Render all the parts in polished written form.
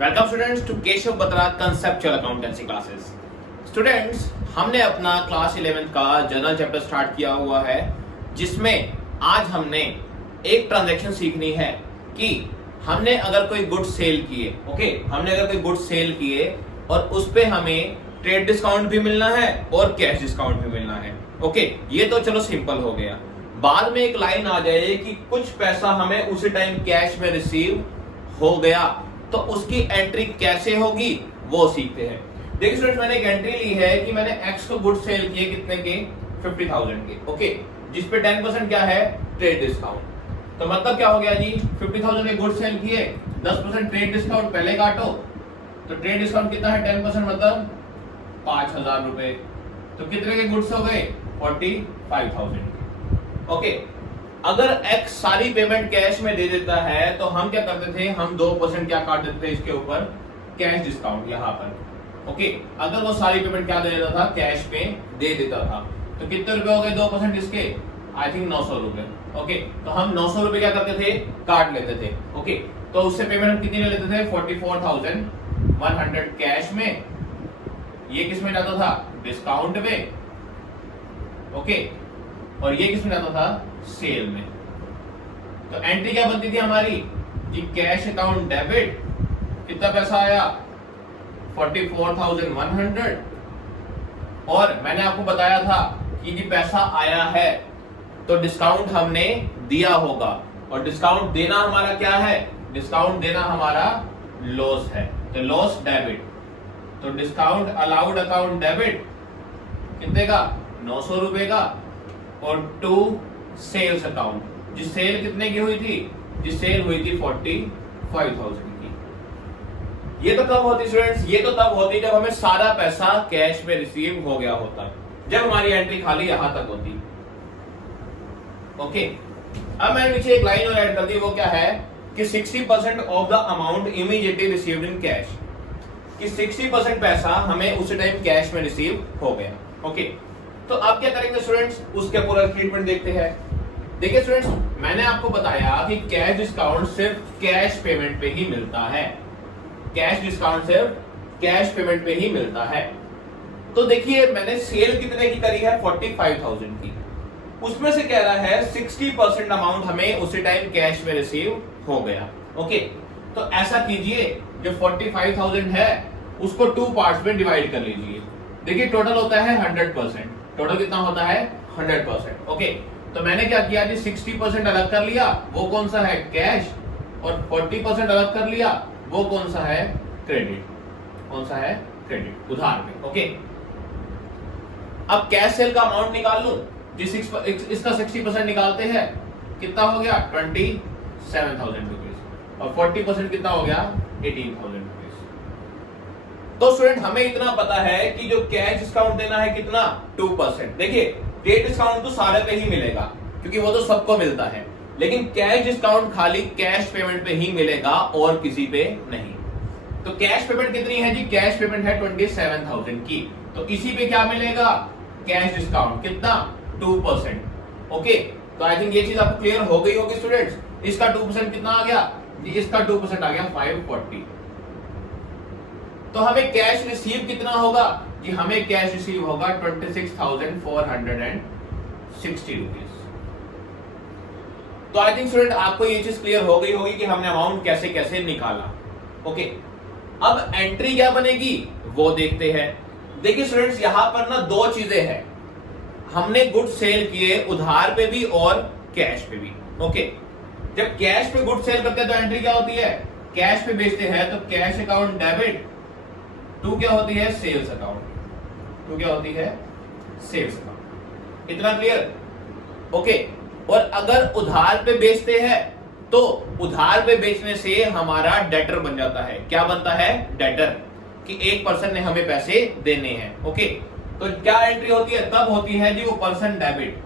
Welcome students to Keshav Batra conceptual accountancy classes. Students, हमने अपना class 11 का जनरल चैप्टर स्टार्ट किया हुआ है, जिसमें आज हमने एक ट्रांजैक्शन सीखनी है कि हमने अगर कोई गुड सेल किए, हमने अगर कोई गुड सेल किए और उस पे हमें ट्रेड डिस्काउंट भी मिलना है और कैश डिस्काउंट भी मिलना है। ये तो चलो सिंपल हो गया। बाद में एक लाइन आ जाए कि कुछ पैसा हमें उसी टाइम कैश में रिसीव हो गया, तो उसकी एंट्री कैसे होगी वो सीखते हैं। देखिए स्टूडेंट्स, मैंने एक एंट्री ली है कि मैंने एक्स को गुड सेल किए कितने के, 50,000 के, जिस पे 10% क्या है, ट्रेड डिस्काउंट। तो मतलब क्या हो गया जी, 50,000 के गुड सेल किए, 10% ट्रेड डिस्काउंट पहले काटो, तो ट्रेड डिस्काउंट कितना है, 10%, मतलब 5,000 रुपए। तो कितने के गुड्स हो गए, 45,000। अगर एक्स सारी पेमेंट कैश में दे देता है तो हम क्या करते थे, हम 2% क्या काट देते थे इसके ऊपर, कैश डिस्काउंट यहाँ पर। अगर वो सारी पेमेंट क्या दे देता था, कैश में दे देता था, तो कितने रुपए हो गए 2% इसके, आई थिंक 900 रुपए। तो हम 900 रुपए क्या करते थे, काट लेते थे। तो उससे पेमेंट हम कितनी ले लेते थे, 44,100 कैश में। ये किस में जाता था, डिस्काउंट में। और ये किस में जाता था, सेल में। तो एंट्री क्या बनती थी हमारी जी, कैश अकाउंट डेबिट, कितना पैसा आया, 44,100। और मैंने आपको बताया था कि जी पैसा आया है तो डिस्काउंट हमने दिया होगा, और डिस्काउंट देना हमारा क्या है, डिस्काउंट देना हमारा लॉस है, तो लॉस डेबिट। तो डिस्काउंट अलाउड अकाउंट डेबिट कितने का, 900 रुपए का, और टू सेल्स अकाउंट, जिस सेल कितने की हुई थी, जिस सेल हुई थी 45,000 की। ये तो कब होती स्टूडेंट्स, ये तो तब होती जब हमें सारा पैसा कैश में रिसीव हो गया होता, जब हमारी एंट्री खाली यहां तक होती। अब मैंने नीचे एक लाइन और ऐड कर दी, वो क्या है कि 60% of the amount immediately received in cash, कि 60% पैसा हमें उसी टाइम कैश में रिसीव हो गया। तो अब क्या करेंगे स्टूडेंट्स, उसके पूरा ट्रीटमेंट देखते हैं। देखिए स्टूडेंट्स, मैंने आपको बताया कि कैश डिस्काउंट सिर्फ कैश पेमेंट पे ही मिलता है, कैश डिस्काउंट सिर्फ कैश पेमेंट पे ही मिलता है। तो देखिए मैंने सेल कितने की करी है, 45,000 की, उसमें से कह रहा है 60% अमाउंट हमें उसी टाइम कैश में रिसीव हो गया। तो ऐसा कीजिए, जो 45,000 है उसको 2 पार्ट्स में डिवाइड कर लीजिए। देखिए टोटल होता है 100%, टोटल कितना होता है, 100%। तो मैंने क्या किया जी, 60% अलग कर लिया, वो कौन सा है, कैश, और 40% अलग कर लिया, वो कौन सा है, क्रेडिट। कौन सा है, क्रेडिट, उधार में। अब कैश सेल का अमाउंट निकाल लूं जी, इसका 60% निकालते हैं, कितना हो गया, 27,000 रुपीज, और 40% कितना हो गया, 18,000 रुपीज। तो स्टूडेंट हमें इतना पता है कि जो कैश डिस्काउंट देना है कितना, 2%। देखिए ट्रेड डिस्काउंट तो सारे पे ही मिलेगा क्योंकि वो तो सबको मिलता है, लेकिन कैश डिस्काउंट खाली कैश पेमेंट पे ही मिलेगा और किसी पे नहीं। तो कैश पेमेंट कितनी है जी, कैश पेमेंट है 27,000 की, तो इसी पे क्या मिलेगा, कैश डिस्काउंट कितना, 2%। तो आई थिंक ये चीज आपको क्लियर हो गई होगी स्टूडेंट्स। इसका 2% कितना आ गया जी, इसका 2% आ गया 540। तो हमें कैश रिसीव कितना होगा जी, हमें कैश रिसीव होगा 26,460 रुपीज। तो आई थिंक स्टूडेंट आपको ये चीज क्लियर हो गई होगी कि हमने अमाउंट कैसे कैसे निकाला। अब एंट्री क्या बनेगी वो देखते हैं। देखिए स्टूडेंट्स, यहां पर ना 2 चीजें हैं, हमने गुड सेल किए उधार पे भी और कैश पे भी। जब कैश पे गुड सेल करते हैं तो एंट्री क्या होती है, कैश पे बेचते हैं तो कैश अकाउंट डेबिट, टू क्या होती है, सेल्स अकाउंट, टू क्या होती है, सेल्स अकाउंट। इतना क्लियर। और अगर उधार पे बेचते हैं तो उधार पे बेचने से हमारा डेटर बन जाता है, क्या बनता है, डेटर, कि एक पर्सन ने हमें पैसे देने हैं। तो क्या एंट्री होती है, तब होती है जी वो person debit,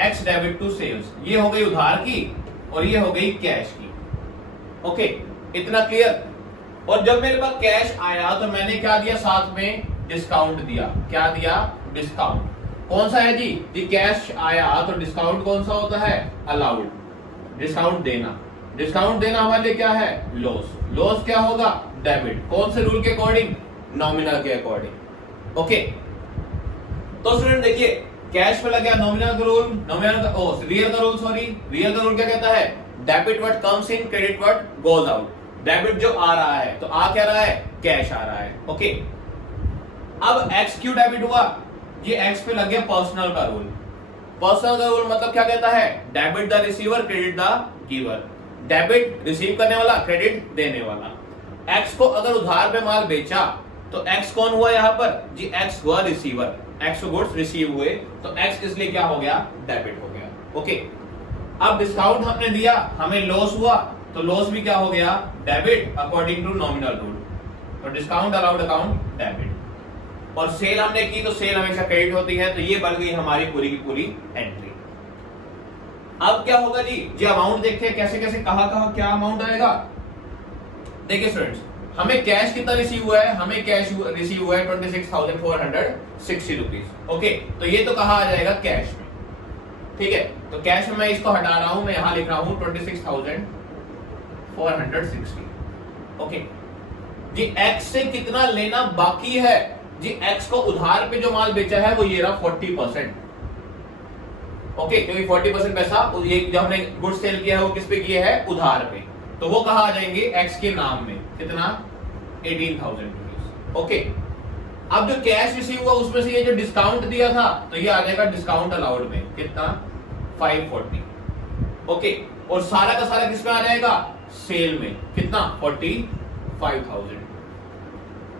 X debit to sales. ये हो गई उधार की और ये हो गई कैश की। इतना क्लियर। और जब मेरे पास कैश आया तो मैंने क्या दिया, साथ में डिस्काउंट दिया। क्या दिया, डिस्काउंट। कौन सा है जी कैश आया तो डिस्काउंट कौन सा होता है, अलाउड। डिस्काउंट देना, डिस्काउंट देना हमारे लिए क्या है, लॉस। लॉस क्या होगा, डेबिट। कौन से रूल के अकॉर्डिंग? नॉमिनल के अकॉर्डिंग। ओके, तो स्टूडेंट देखिए कैश पे लग गया नॉमिनल का रूल, रियल का रूल, सॉरी रियल का रूल क्या कहता है? Debit what comes in, credit what goes out. Debit जो आ रहा है तो आ क्या रहा है? कैश आ रहा है। ओके, अब एक्स क्यों डेबिट हुआ? ये एक्स पे लग गया पर्सनल का रूल। पर्सनल का रूल मतलब क्या कहता है? Debit the receiver, credit the giver. Debit receive करने वाला, क्रेडिट देने वाला। एक्स को अगर उधार पे माल बेचा तो एक्स कौन हुआ यहाँ पर? जी एक्स हुआ रिसीवर। एक्स गुड्स रिसीव हुए तो एक्स इसलिए क्या हो गया? डेबिट हो गया। ओके, अब डिस्काउंट हमने दिया, हमें लॉस हुआ तो लॉस भी क्या हो गया? Debit according to nominal rule. तो डिस्काउंट अलाउड अकाउंट डेबिट। और सेल हमने की तो सेल हमेशा क्रेडिट होती है, तो ये बन गई हमारी पूरी की पूरी एंट्री। अब क्या होगा जी? जी अमाउंट देखते हैं कैसे कैसे, कहां क्या अमाउंट आएगा। देखिए स्टूडेंट्स, हमें कैश कितना रिसीव हुआ है? हमें कैश रिसीव हुआ है 26,460 रुपीज। ओके, तो ये तो कहा आ जाएगा? कैश में। ठीक है, तो कैश में मैं इसको हटा रहा हूं, मैं यहां लिख रहा हूं 26,460। ओके जी, एक्स से कितना लेना बाकी है? जी एक्स को उधार पे जो माल बेचा है वो ये रहा 40%। ओके, क्योंकि 40% पैसा ये जो हमने गुड्स सेल किया है वो किस पे किया है? उधार पे। तो वो कहा आ जाएंगे एक्स के नाम में। कितना? 18,000 रुपीज। ओके, अब जो कैश रिसीव हुआ उसमें से ये जो डिस्काउंट दिया था तो ये आ जाएगा डिस्काउंट अलाउड में। कितना? 540। ओके, और सारा का सारा किस में आ जाएगा? सेल में। कितना? 45,000।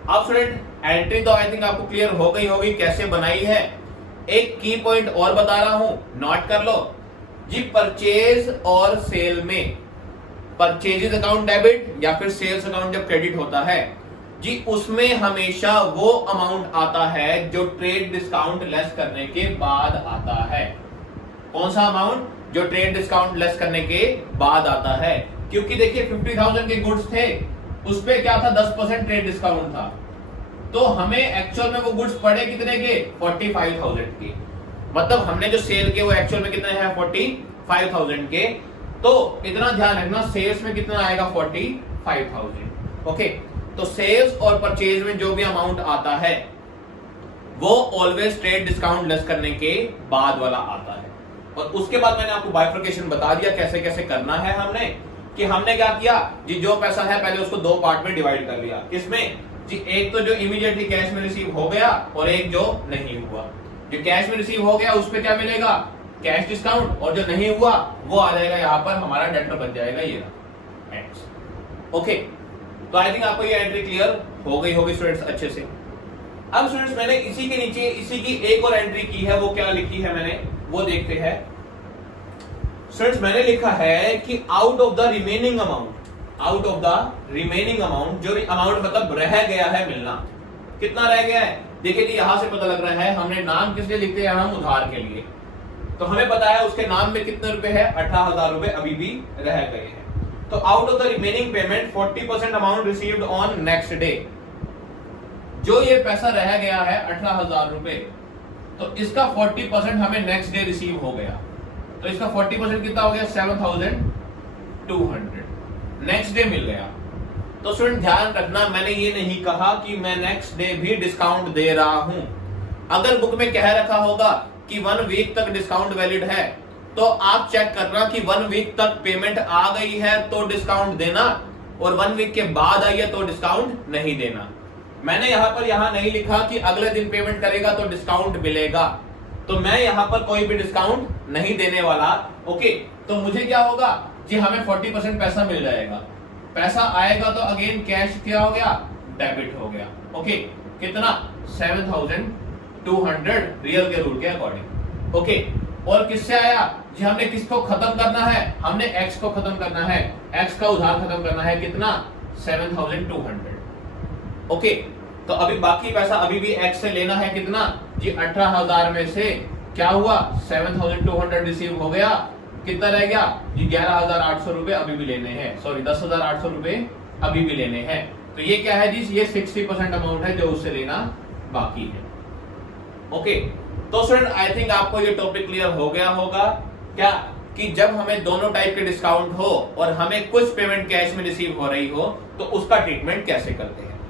अब स्टूडेंट एंट्री तो आई थिंक आपको क्लियर हो गई होगी कैसे बनाई है। एक की पॉइंट और बता रहा हूं, नोट कर लो जी। परचेज और सेल में, परचेजेस अकाउंट डेबिट या फिर सेल्स अकाउंट जब क्रेडिट होता है जी, उसमें हमेशा वो अमाउंट आता है जो ट्रेड डिस्काउंट लेस करने के बाद आता है। कौन सा अमाउंट? जो ट्रेड डिस्काउंट लेस करने के बाद आता है। क्योंकि देखिए 50,000 के गुड्स थे, उस पे क्या था? 10% ट्रेड डिस्काउंट था, तो हमें एक्चुअल में वो गुड्स पड़े कितने के? 45,000 के। मतलब हमने जो सेल किए वो एक्चुअल में कितने हैं? 45,000 के। तो इतना ध्यान रखना, सेल्स में कितना आएगा? 45,000। ओके, तो सेल्स और परचेज में जो भी अमाउंट आता है वो ऑलवेज ट्रेड डिस्काउंट लेस करने के बाद वाला आता है। और उसके बाद मैंने आपको बाइफर्केशन बता दिया कैसे कैसे करना है। हमने क्या किया जी? जो पैसा है पहले उसको दो पार्ट में डिवाइड कर लिया। किसमें जी? एक तो जो इमीडिएटली कैश में रिसीव हो गया और एक जो नहीं हुआ। जो कैश में रिसीव हो गया उस पे क्या मिलेगा? कैश डिस्काउंट, और जो नहीं हुआ वो आ जाएगा यहाँ पर हमारा डेटर बन जाएगा ये। ओके, तो आई थिंक आपको ये एंट्री क्लियर हो गई होगी स्टूडेंट्स अच्छे से। अब स्टूडेंट्स मैंने इसी के नीचे इसी की एक और एंट्री की है, वो क्या लिखी है मैंने, वो देखते हैं। स्टूडेंट्स मैंने लिखा है कि out of the remaining amount, out of the remaining amount, जो अमाउंट मतलब रह गया है मिलना, कितना रह गया है? देखिए कि यहां से पता लग रहा है हमने नाम किस लिए लिखते हैं? हम उधार के लिए। तो हमें पता है उसके नाम में कितने रुपए है? 18,000 रुपए अभी भी रह गए हैं। तो out of the remaining payment 40% amount received on next day. जो ये पैसा रह गया है 18,000 रुपए, तो इसका 40% हमें नेक्स्ट डे रिसीव हो गया। तो इसका 40% कितना हो गया? 7,200 नेक्स्ट डे मिल गया। तो स्टूडेंट ध्यान रखना, मैंने ये नहीं कहा कि मैं नेक्स्ट डे भी डिस्काउंट दे रहा हूं। अगर बुक में कह रखा होगा कि 1 वीक तक डिस्काउंट वैलिड है, तो आप चेक करना कि 1 वीक तक पेमेंट आ गई है तो डिस्काउंट देना, और 1 वीक के बाद आई है तो डिस्काउंट नहीं देना। मैंने यहां नहीं लिखा कि अगले दिन पेमेंट करेगा तो डिस्काउंट मिलेगा, तो मैं यहां पर कोई भी डिस्काउंट नहीं देने वाला। ओके, तो मुझे क्या होगा जी? हमें 40% पैसा मिल जाएगा। पैसा आएगा तो अगेन कैश क्या हो गया? डेबिट हो गया। ओके, कितना? 7,200 रियल के रूल के अकॉर्डिंग। ओके, और किससे आया जी? हमने किसको खत्म करना है? हमने एक्स को खत्म करना है, एक्स का उधार खत्म करना है। कितना? 7,200। ओके, तो अभी बाकी पैसा अभी भी एक्स से लेना है। कितना जी? 18,000 में से क्या हुआ? 7,200 रिसीव हो गया। कितना रह गया जी? 11,800 रुपए अभी भी लेने हैं, सॉरी 10,800 रुपए अभी भी लेने हैं। तो ये क्या है जी? ये 60% अमाउंट है जो उससे लेना बाकी है। ओके, तो स्टूडेंट आई थिंक आपको ये टॉपिक क्लियर हो गया होगा क्या? कि जब हमें दोनों टाइप के डिस्काउंट हो और हमें कुछ पेमेंट कैश में रिसीव हो रही हो तो उसका ट्रीटमेंट कैसे करते हैं।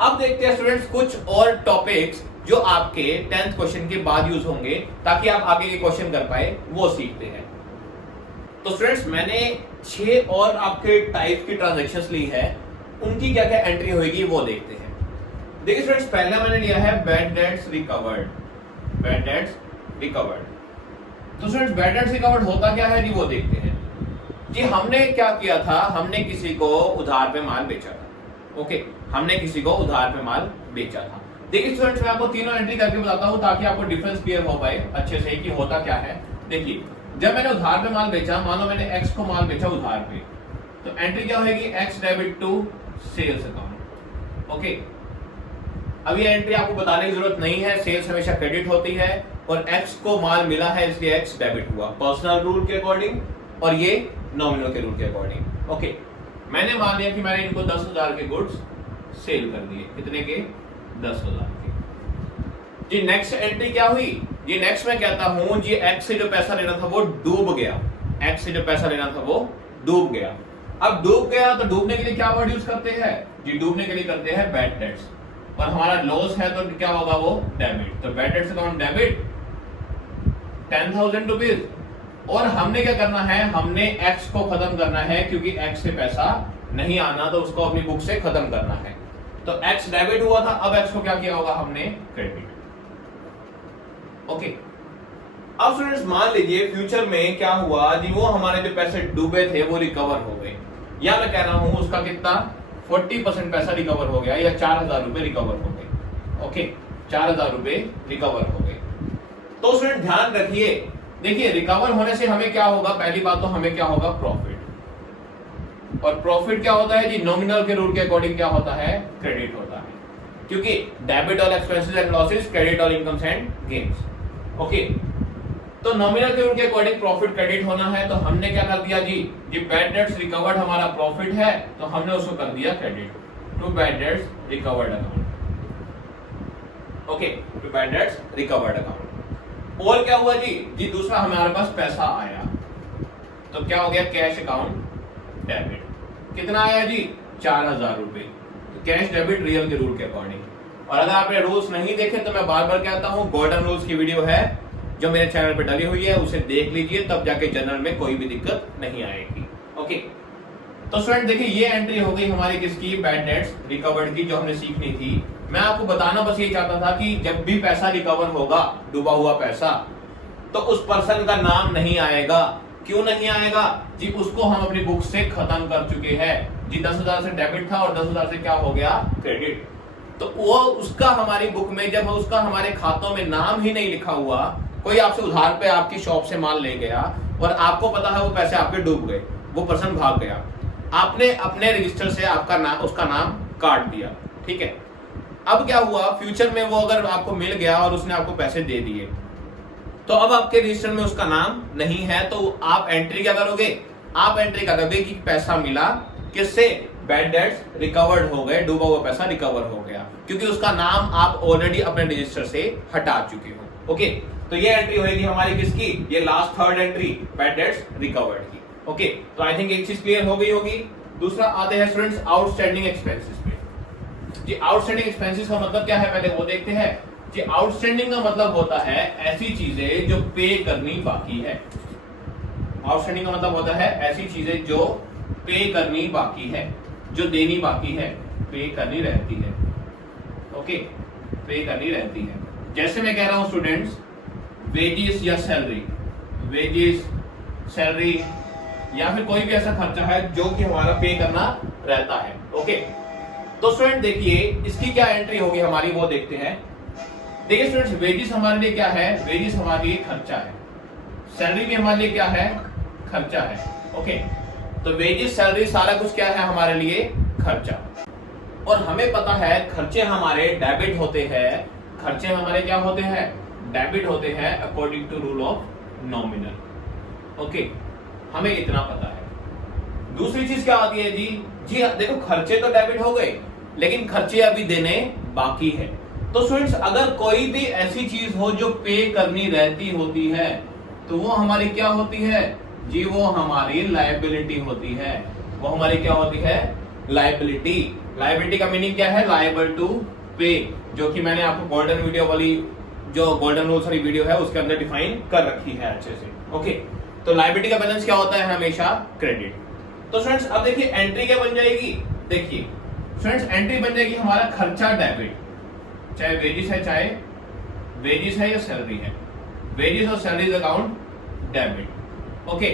अब देखते हैं स्टूडेंट्स कुछ और टॉपिक्स जो आपके 10th क्वेश्चन के बाद यूज होंगे ताकि आप आगे के क्वेश्चन कर पाए, वो सीखते हैं। तो स्टूडेंट्स मैंने 6 और आपके टाइप की ट्रांजैक्शंस ली है, उनकी क्या क्या एंट्री होगी वो देखते हैं। देखिए स्टूडेंट्स, पहला मैंने लिया है bad debts recovered. Bad debts recovered, तो स्टूडेंट्स बैड डेट्स रिकवर्ड होता क्या है जी, वो देखते हैं। जी हमने क्या किया था, हमने किसी को उधार पे माल बेचा था। ओके, हमने किसी को उधार पे माल बेचा था। देखिए स्टूडेंट्स, मैं आपको तीनों एंट्री करके बताता हूं ताकि आपको डिफरेंस क्लियर हो पाए अच्छे से कि होता क्या है। देखिए, जब मैंने उधार पे माल बेचा, मानो मैंने एक्स को माल बेचा उधार पे, तो एंट्री क्या होगी, X debit to sales account. Okay, अब ये एंट्री आपको बताने की जरूरत नहीं है, सेल्स हमेशा क्रेडिट होती है और एक्स को माल मिला है इसलिए एक्स डेबिट हुआ, पर्सनल रूल के अकॉर्डिंग और ये नॉमिनल के रूल के अकॉर्डिंग। ओके, मैंने मान लिया कि मैंने इनको 10,000 के गुड्स सेल कर दिए, कितने के, 10,000 के। जी नेक्स्ट एंट्री क्या हुई, ये नेक्स्ट मैं कहता हूं जी एक्स से जो पैसा लेना था वो डूब गया, एक्स से जो पैसा लेना था वो डूब गया। अब डूब गया तो डूबने के लिए क्या वर्ड यूज करते हैं जी, डूबने के लिए करते हैं बैड डेट्स, और हमारा लॉस है तो क्या होगा वो डेबिट, तो bad debts account debit 10,000 rupees. और हमने क्या करना है, हमने एक्स को खत्म करना है क्योंकि एक्स से पैसा नहीं आना तो उसको अपनी बुक से खत्म करना है। तो एक्स डेबिट हुआ था, अब एक्स को क्या किया होगा हमने, क्रेडिट। ओके, अब स्टूडेंट्स मान लीजिए फ्यूचर में क्या हुआ जी, वो हमारे जो पैसे डूबे थे वो रिकवर हो गए, या मैं कह रहा हूं उसका कितना 40% पैसा रिकवर हो गया, या 4,000 रुपए रिकवर हो गए। ओके, 4,000 रुपए रिकवर हो गए। तो स्टूडेंट ध्यान रखिए, देखिए रिकवर होने से हमें क्या होगा, पहली बात तो हमें क्या होगा, प्रॉफिट। और प्रॉफिट क्या होता है जी, नॉमिनल के रूल के अकॉर्डिंग क्या होता है, क्रेडिट होता है, क्योंकि debit all expenses and losses, credit all incomes and gains. Okay, तो नॉमिनल के रूल के अकॉर्डिंग प्रॉफिट क्रेडिट होना है, तो हमने क्या कर दिया जी, बैड डेट्स रिकवर्ड हमारा प्रॉफिट है तो हमने उसको कर दिया credit to bad debts recovered account. Okay, to bad debts recovered account. और क्या हुआ जी दूसरा हमारे पास पैसा आया, तो क्या हो गया, कैश अकाउंट डेबिट, कितना आया जी, 4,000 रुपए, तो कैश डेबिट रियल के रूल के अकॉर्डिंग। और अगर आपने रूल्स नहीं देखे तो मैं बार बार कहता हूं, गोल्डन रूल्स की वीडियो है जो मेरे चैनल पे डली हुई है, उसे देख लीजिए, तब जाके जनरल में कोई भी दिक्कत नहीं आएगी। ओके, तो स्टूडेंट देखिए ये एंट्री हो गई हमारी किसकी, बैड डेट्स रिकवर्ड की, जो हमने सीखनी थी। मैं आपको बताना बस ये चाहता था कि जब भी पैसा रिकवर होगा, डूबा हुआ पैसा, तो उस पर्सन का नाम नहीं आएगा। क्यों नहीं आएगा जी, उसको हम अपनी बुक से खत्म कर चुके हैं जी, 10,000 से डेबिट था और 10,000 से क्या हो गया, क्रेडिट। तो वो उसका हमारी बुक में, जब उसका हमारे खातों में नाम ही नहीं लिखा हुआ, कोई आपसे उधार पे आपकी शॉप से माल ले गया और आपको पता है वो पैसे आपके डूब गए, वो पर्सन भाग गया, आपने अपने रजिस्टर से आपका नाम, उसका नाम काट दिया, ठीक है। अब क्या हुआ, फ्यूचर में वो अगर आपको मिल गया और उसने आपको पैसे दे दिए, तो अब आपके रजिस्टर में उसका नाम नहीं है, तो आप एंट्री क्या करोगे, आप एंट्री करोगे कि पैसा मिला किससे, बैड डेट्स रिकवर्ड हो गए, डूबा हुआ पैसा रिकवर हो गया, क्योंकि उसका नाम आप ऑलरेडी अपने रजिस्टर से हटा चुके हो। ओके, तो ये एंट्री होगी हमारी किसकी, ये last third entry bad debts recovered की। ओके, तो आई थिंक एक चीज क्लियर हो गई होगी। दूसरा आते हैं स्टूडेंट्स आउटस्टैंडिंग एक्सपेंसेस पे। जी आउटस्टैंडिंग एक्सपेंसेस का मतलब क्या है, पहले वो देखते हैं। जी आउटस्टैंडिंग का मतलब होता है ऐसी चीजें जो पे करनी बाकी है। आउटस्टैंडिंग का मतलब होता है ऐसी चीजें जो पे करनी बाकी है, जो देनी बाकी है, पे करनी रहती है। ओके, पे करनी रहती है। जैसे मैं कह रहा हूं स्टूडेंट्स, वेजेस या सैलरी, वेजेस, सैलरी या फिर कोई भी ऐसा खर्चा है जो कि हमारा पे करना रहता है। ओके, तो स्टूडेंट देखिए इसकी क्या एंट्री होगी हमारी, वो देखते हैं। देखिए स्टूडेंट्स, वेजेस हमारे लिए क्या है, वेजेस हमारे लिए खर्चा है, सैलरी भी हमारे लिए क्या है, खर्चा है। ओके, तो वेजेस, सैलरी, सारा कुछ क्या है हमारे लिए, खर्चा। और हमें पता है खर्चे हमारे डेबिट होते हैं, खर्चे हमारे क्या होते हैं, डेबिट होते हैं according to rule of nominal. Okay, हमें इतना पता है। दूसरी चीज क्या आती है जी देखो खर्चे तो डेबिट हो गए लेकिन खर्चे अभी देने बाकी है। तो स्टूडेंट्स अगर कोई भी ऐसी चीज हो जो पे करनी रहती होती है तो वो हमारी क्या होती है, जी वो हमारी लायबिलिटी होती है। वो हमारी क्या होती है? लायबिलिटी। लायबिलिटी का मीनिंग क्या है? लायबल टू पे, जो कि मैंने आपको गोल्डन वीडियो वाली जो गोल्डन रूल्स वाली वीडियो है उसके अंदर डिफाइन कर रखी है अच्छे से। ओके, तो लायबिलिटी का बैलेंस क्या होता है? हमेशा क्रेडिट। तो स्टूडेंट्स अब देखिए एंट्री क्या बन जाएगी। देखिए स्टूडेंट्स एंट्री बन जाएगी हमारा खर्चा डेबिट, चाहे वेजिस है, चाहे वेजिस है या सैलरी है, वेजिस और सैलरीज अकाउंट डेबिट। ओके,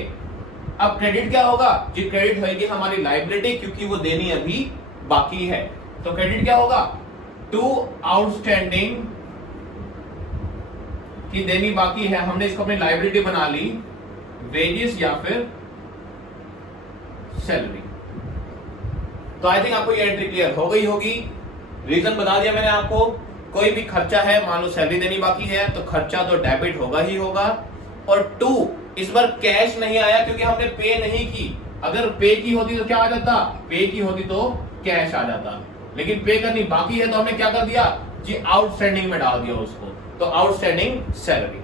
अब क्रेडिट क्या होगा जी? क्रेडिट होगी हमारी लायबिलिटी, क्योंकि वो देनी अभी बाकी है। तो क्रेडिट क्या होगा? टू आउटस्टैंडिंग की देनी बाकी है, हमने इसको अपनी लायबिलिटी बना ली, वेजिस या फिर सैलरी। तो आई थिंक आपको ये एंट्री क्लियर हो गई होगी। रीजन बता दिया मैंने आपको। कोई भी खर्चा है, मान लो सैलरी देनी बाकी है, तो खर्चा तो डेबिट होगा ही होगा। और टू, इस बार कैश नहीं आया क्योंकि हमने पे नहीं की। अगर पे की होती तो क्या आ जाता? पे की होती तो कैश आ जाता, लेकिन पे करनी बाकी है तो हमने क्या कर दिया जी? आउटस्टैंडिंग में डाल दिया उसको, तो आउटस्टैंडिंग सैलरी।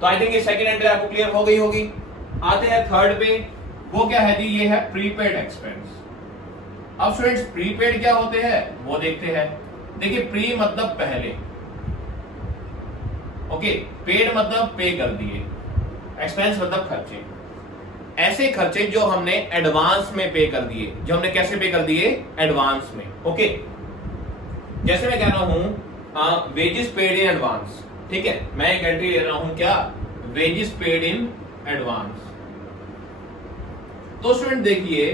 तो आई थिंक ये सेकंड एंट्री आपको क्लियर हो गई होगी। आते हैं थर्ड पे, वो क्या है जी? ये है प्रीपेड एक्सपेंस। अब स्टूडेंट्स प्रीपेड क्या होते हैं वो देखते हैं। देखिए प्री मतलब पहले, ओके, पेड मतलब पे कर दिए, एक्सपेंस मतलब खर्चे। ऐसे खर्चे जो हमने एडवांस में पे कर दिए, जो हमने कैसे पे कर दिए? एडवांस में। ओके, जैसे मैं कह रहा हूं वेजेस पेड इन एडवांस, ठीक है, मैं एक एंट्री ले रहा हूं क्या? Wages paid in advance. तो स्टूडेंट देखिए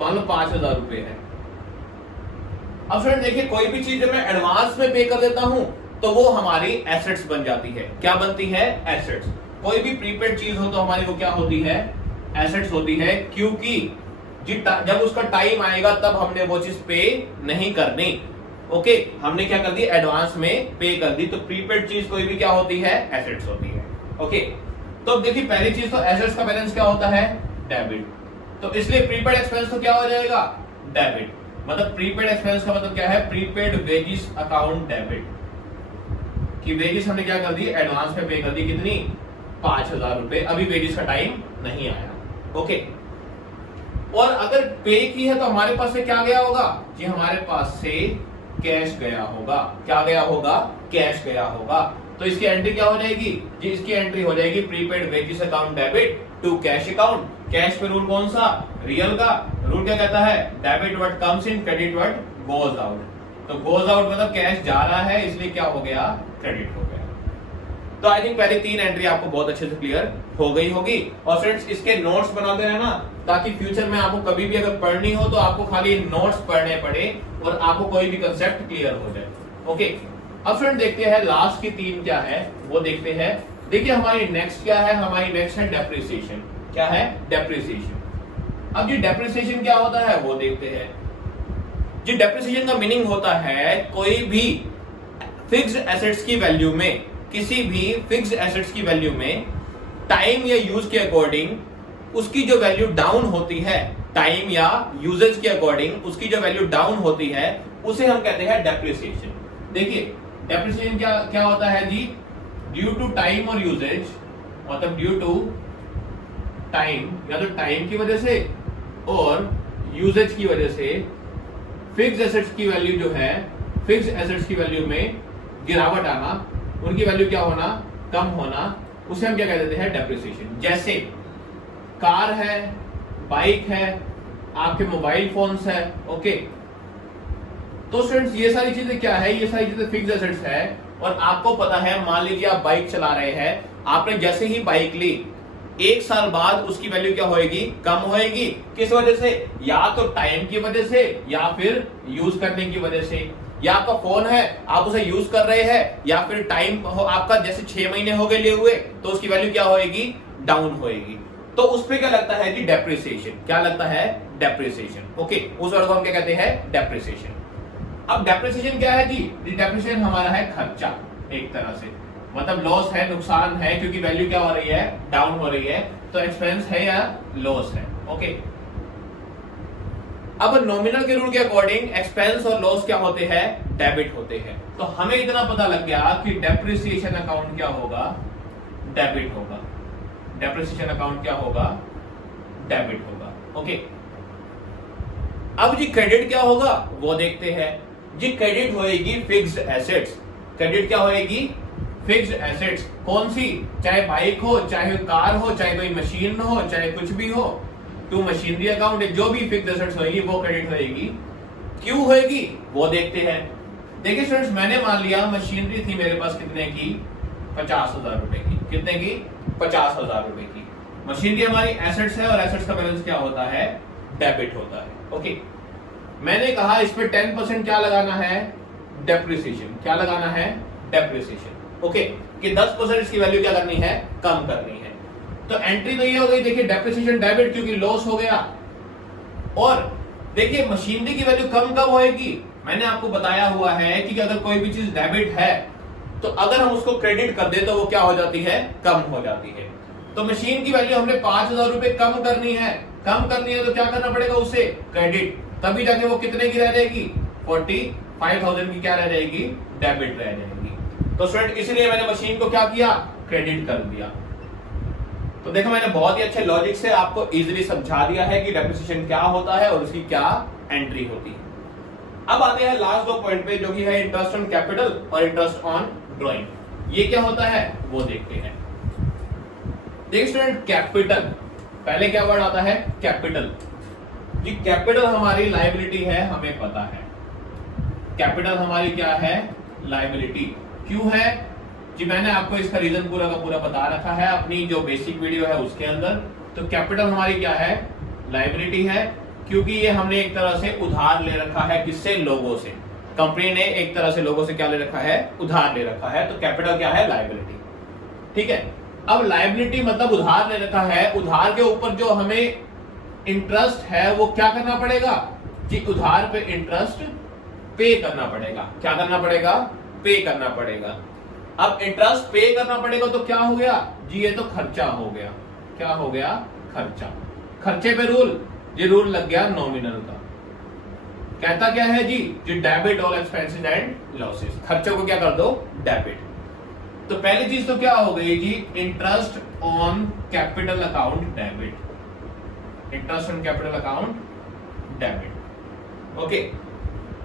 मान लो 5,000 रुपए है। अब स्टूडेंट देखिए कोई भी चीज जब मैं एडवांस में पे कर देता हूं तो वो हमारी एसेट्स बन जाती है। क्या बनती है? एसेट्स। कोई भी प्रीपेड चीज हो तो हमारी वो क्या होती है? एसेट्स होती है, क्योंकि जब उसका टाइम आएगा तब हमने वो चीज पे नहीं करनी। ओके, हमने क्या कर दी? एडवांस में पे कर दी। तो प्रीपेड चीज कोई भी क्या होती है? एसेट्स होती है। ओके, तो देखिए पहली चीज तो एसेट्स का बैलेंस क्या होता है? डेबिट। तो इसलिए प्रीपेड एक्सपेंस तो क्या हो जाएगा? डेबिट। मतलब प्रीपेड एक्सपेंस का मतलब क्या है? Prepaid wages account debit. कि वेजिस हमने क्या कर दी? एडवांस में पे कर दी। कितनी? 5,000 रुपए। अभी वेजिस का टाइम नहीं आया। ओके, और अगर पे की है तो हमारे पास से क्या गया होगा जी? हमारे पास से कैश गया होगा। क्या गया होगा? कैश गया होगा। तो इसकी एंट्री क्या हो जाएगी जी? इसकी एंट्री हो जाएगी prepaid wages account debit to cash account. Cash पे रूल कौन सा? रियल का रूल क्या कहता है? Debit what comes in, credit what goes out. तो गोज आउट मतलब कैश जा रहा है, इसलिए क्या हो गया? क्रेडिट हो गया। तो आई थिंक पहले 3 एंट्री आपको बहुत अच्छे से क्लियर हो गई होगी। और फ्रेंड्स इसके नोट्स बनाते रहना, ताकि फ्यूचर में आपको कभी भी अगर पढ़नी हो तो आपको खाली नोट्स पढ़ने पड़े और आपको कोई भी कंसेप्ट क्लियर हो जाए। ओके, अब फ्रेंड देखते हैं लास्ट की 3 क्या है वो देखते हैं। देखिए हमारी नेक्स्ट क्या है? हमारी नेक्स्ट है डेप्रिसिएशन। क्या है? डेप्रिसिएशन। अब जी डेप्रिसिएशन क्या होता है वो देखते हैं। जी डेप्रिसिएशन का मीनिंग होता है कोई भी फिक्स्ड एसेट्स की वैल्यू में, किसी भी फिक्स्ड एसेट्स की वैल्यू में टाइम या यूज के अकॉर्डिंग उसकी जो वैल्यू डाउन होती है, टाइम या यूजेज के अकॉर्डिंग उसकी जो वैल्यू डाउन होती है, उसे हम कहते हैं डेप्रिसिएशन। देखिए डेप्रिसिएशन क्या होता है जी? ड्यू टू टाइम और यूजेज, मतलब ड्यू टू टाइम या तो टाइम की वजह से और यूजेज की वजह से फिक्स्ड एसेट्स की वैल्यू जो है, फिक्स्ड एसेट्स की वैल्यू में गिरावट आना, उनकी वैल्यू क्या होना? कम होना, उसे हम क्या कह देते हैं? डेप्रिसिएशन। जैसे कार है, बाइक है, आपके मोबाइल फोन्स है। ओके, तो स्टूडेंट्स ये सारी चीजें क्या है? ये सारी चीजें फिक्स्ड एसेट्स है। और आपको पता है, मान लीजिए आप बाइक चला रहे हैं, आपने जैसे ही बाइक ली 1 साल बाद उसकी वैल्यू क्या होएगी? कम होएगी। किस वजह से? या तो टाइम की वजह से या फिर यूज करने की वजह से। या आपका फोन है, आप उसे यूज कर रहे हैं, या फिर टाइम आपका जैसे 6 महीने हो गए लिए हुए, तो उसकी वैल्यू क्या होएगी? डाउन होएगी। तो उस पे क्या लगता है जी? डेप्रिसिएशन। क्या लगता है? डेप्रिसिएशन। ओके, उस वर्ड को हम क्या कहते हैं? डेप्रिसिएशन। अब डेप्रिसिएशन क्या है जी? डेप्रिसिएशन हमारा है खर्चा एक तरह से, मतलब लॉस है, नुकसान है, क्योंकि वैल्यू क्या हो रही है? डाउन हो रही है। तो एक्सपेंस है या लॉस है। ओके, अब नॉमिनल के रूल के अकॉर्डिंग एक्सपेंस और लॉस क्या होते हैं? डेबिट होते हैं। तो हमें इतना पता लग गया कि डेप्रिसिएशन अकाउंट क्या होगा? डेबिट होगा। डेप्रिसिएशन अकाउंट क्या होगा, डेबिट होगा। ओके, अब जी क्रेडिट क्या होगा वो देखते हैं। जी क्रेडिट होएगी फिक्स्ड एसेट्स। क्रेडिट क्या होएगी, फिक्स्ड एसेट्स। कौन सी, चाहे बाइक हो, चाहे कार हो, चाहे कोई मशीन हो, चाहे कुछ भी हो, टू मशीनरी अकाउंट, जो भी फिक्स्ड एसेट्स होएगी वो क्रेडिट होएगी। क्यों होएगी वो देखते हैं। देखिए स्टूडेंट्स, मैंने मान लिया मशीनरी थी मेरे पास कितने की, 50,000 रुपए की। कितने की, 50,000 रुपए की। मशीनरी हमारी एसेट्स है और एसेट्स का बैलेंस क्या होता है, डेबिट होता है। ओके, मैंने कहा इस पे 10% क्या लगाना है, डेप्रिसिएशन। क्या लगाना है, डेप्रिसिएशन। ओके, कि 10% इसकी वैल्यू क्या करनी है, कम करनी है। तो एंट्री तो ये हो गई, देखिए डेप्रिसिएशन डेबिट, क्योंकि लॉस हो गया। और देखिए मशीनरी की वैल्यू कम कब होएगी, मैंने आपको बताया हुआ है कि अगर कोई भी चीज डेबिट है तो अगर हम उसको क्रेडिट कर दे तो वो क्या हो जाती है, कम हो जाती है। तो मशीन की वैल्यू हमने 5,000 रुपए कम करनी है। कम करनी है तो क्या करना पड़ेगा, उससे क्रेडिट, तभी जाके वो कितने की रह जाएगी, 45,000 की क्या रह जाएगी, डेबिट रह जाएगी। तो स्टूडेंट इसलिए मैंने मशीन को क्या किया, क्रेडिट कर दिया। तो देखो मैंने बहुत ही अच्छे लॉजिक से आपको इजीली समझा दिया है कि डेप्रिसिएशन क्या होता है और उसकी क्या एंट्री होती है। अब आते हैं लास्ट दो पॉइंट पे, जो कि है इंटरेस्ट ऑन कैपिटल और इंटरेस्ट ऑन ड्राइंग। ये क्या होता है वो देखते हैं। देखिए स्टूडेंट, कैपिटल, पहले क्या वर्ड आता है, कैपिटल। जी कैपिटल हमारी लायबिलिटी है, हमें पता है। कैपिटल हमारी क्या है, लायबिलिटी। क्यों है जी, मैंने आपको इसका रीजन पूरा का पूरा बता रखा है अपनी जो बेसिक वीडियो है उसके अंदर। तो कैपिटल हमारी क्या है, लायबिलिटी है, क्योंकि ये हमने एक तरह से उधार ले रखा है। किससे, लोगों से। कंपनी ने एक तरह से लोगों से क्या ले रखा है, उधार ले रखा है। तो कैपिटल क्या है, लायबिलिटी। ठीक है, अब लायबिलिटी मतलब उधार ले रखा है, उधार के ऊपर जो हमें इंटरेस्ट है वो क्या करना पड़ेगा जी, उधार पे इंटरेस्ट पे करना पड़ेगा। क्या करना पड़ेगा, पे करना पड़ेगा। अब इंटरेस्ट पे करना पड़ेगा तो क्या हो गया जी, ये तो खर्चा हो गया। क्या हो गया, खर्चा। खर्चे पे रूल, ये रूल लग गया नॉमिनल का। कहता क्या है जी, debit all expenses and losses. खर्चों को क्या कर दो, डेबिट। तो पहली चीज तो क्या हो गई जी, interest on capital account debit. Interest on capital account debit. Okay,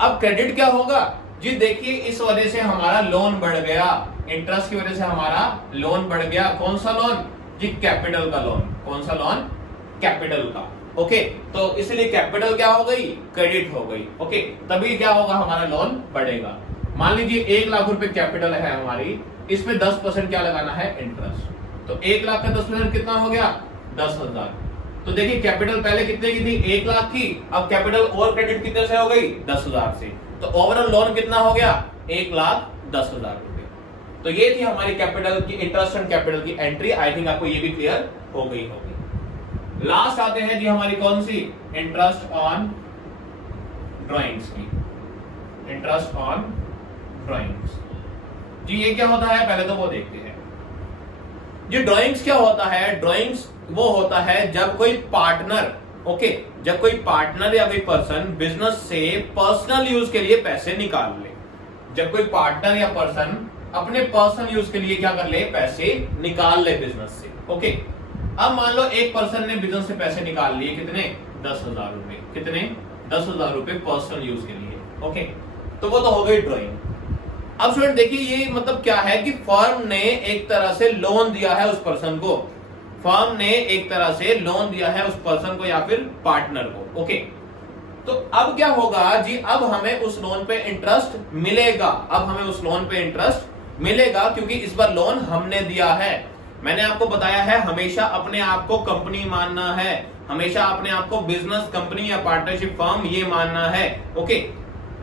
अब क्रेडिट क्या होगा जी, देखिए इस वजह से हमारा लोन बढ़ गया, इंटरेस्ट की वजह से हमारा लोन बढ़ गया। कौन सा लोन जी, कैपिटल का लोन। कौन सा लोन, कैपिटल का। ओके, तो इसलिए कैपिटल क्या हो गई, क्रेडिट हो गई। ओके, तभी क्या होगा, हमारा लोन बढ़ेगा। मान लीजिए 1 लाख रुपए कैपिटल है हमारी, इसमें 10% क्या लगाना है, इंटरेस्ट। तो 1 लाख का 10% कितना हो गया, 10,000। तो देखिए कैपिटल पहले कितने की थी, 1 लाख की। अब कैपिटल और क्रेडिट कितने से हो गई, 10,000 से। तो ओवरऑल लोन कितना हो गया, 1,10,000 रुपए। तो ये थी हमारी कैपिटल की, इंटरेस्ट ऑन कैपिटल की एंट्री। आई थिंक आपको ये भी क्लियर हो गई होगी। लास्ट आते हैं जी हमारी कौन सी, इंटरेस्ट ऑन ड्राइंग्स की। इंटरेस्ट ऑन ड्राइंग्स जी, ये क्या होता है पहले तो वो देखते हैं जी। ड्राइंग्स क्या होता है, ड्राइंग्स वो होता है जब कोई पार्टनर, ओके, जब कोई पार्टनर या कोई पर्सन बिजनेस से पर्सनल यूज के लिए पैसे निकाल ले। जब कोई पार्टनर या पर्सन अपने पर्सनल यूज के लिए क्या कर ले, पैसे निकाल ले बिजनेस से। ओके, अब मान लो एक पर्सन ने बिजनेस से पैसे निकाल लिए, कितने, 10,000 रुपए। कितने, 10,000 रुपए पर्सनल यूज के लिए। ओके, तो वो तो हो गई ड्राइंग। अब स्टूडेंट देखिए ये मतलब क्या है कि फर्म ने एक तरह से लोन दिया है उस पर्सन को। फर्म ने एक तरह से लोन दिया है उस पर्सन को या फिर पार्टनर को। ओके, तो अब क्या होगा जी, अब हमें उस लोन पे इंटरेस्ट मिलेगा। अब हमें उस लोन पे इंटरेस्ट मिलेगा क्योंकि इस बार लोन हमने दिया है। मैंने आपको बताया है हमेशा अपने आप को कंपनी मानना है, हमेशा अपने आप को बिजनेस, कंपनी या पार्टनरशिप फर्म ये मानना है। ओके,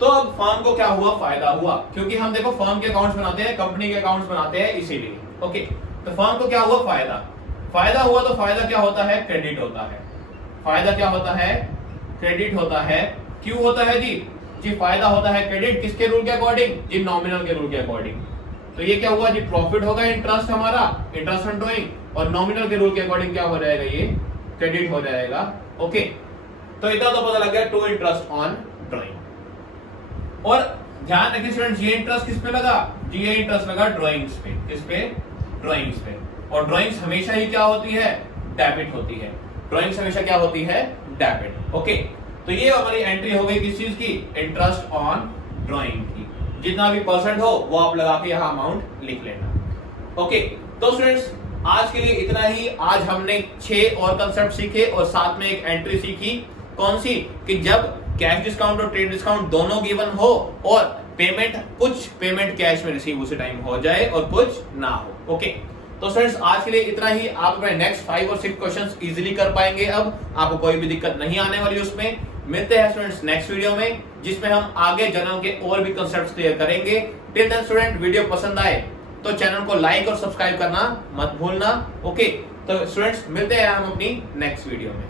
तो अब फर्म को क्या हुआ, फायदा हुआ, क्योंकि हम देखो फर्म के अकाउंट्स बनाते हैं, कंपनी के अकाउंट्स बनाते हैं, इसीलिए। ओके, तो फर्म को क्या हुआ, फायदा। फायदा हुआ तो फायदा क्या होता है, क्रेडिट होता है। फायदा क्या होता है, क्रेडिट होता है। क्यों होता है जी, जी फायदा होता है क्रेडिट किसके रूल के अकॉर्डिंग, जी नॉमिनल के रूल के अकॉर्डिंग। तो ये क्या हुआ जी, प्रॉफिट होगा इंटरेस्ट हमारा, इंटरेस्ट ऑन ड्राइंग, और नॉमिनल के रूल के अकॉर्डिंग क्या हो जाएगा, ये क्रेडिट हो जाएगा। ओके, तो इतना तो पता लग गया टू इंटरेस्ट ऑन ड्राइंग। और ध्यान रखिए स्टूडेंट्स, ये इंटरेस्ट किस पे लगा जी, ये इंटरेस्ट लगा ड्राइंग्स पे। किस पे, ड्राइंग्स पे। और ड्राइंग्स हमेशा ही क्या होती है, डेबिट होती है। ड्राइंग्स हमेशा क्या होती है, डेबिट। ओके, तो ये हमारी एंट्री हो गई किस चीज की, इंटरेस्ट ऑन ड्राइंग की। जितना भी परसेंट हो वो आप लगा के यहाँ अमाउंट लिख लेना। ओके, तो स्टूडेंट्स आज के लिए इतना ही। आज हमने 6 और कंसेप्ट सीखे और साथ में एक एंट्री सीखी। कौन सी, कि जब कैश डिस्काउंट और ट्रेड डिस्काउंट दोनों गिवन हो और कुछ पेमेंट कैश में रिसीव उसी टाइम हो जाए और कुछ ना हो। ओके, तो फ्रेंड्स आज के लिए इतना ही। आप अपने नेक्स्ट 5 और 6 क्वेश्चंस इजीली कर पाएंगे। अब आपको कोई भी दिक्कत नहीं आने वाली उसमें। मिलते हैं स्टूडेंट्स नेक्स्ट वीडियो में, जिसमें हम आगे जनरल के और भी कंसेप्ट्स क्लियर करेंगे। टिल देन स्टूडेंट, वीडियो पसंद आए तो चैनल को लाइक और सब्सक्राइब करना मत भूलना। ओके, तो स्टूडेंट्स मिलते हैं हम अपनी नेक्स्ट वीडियो में।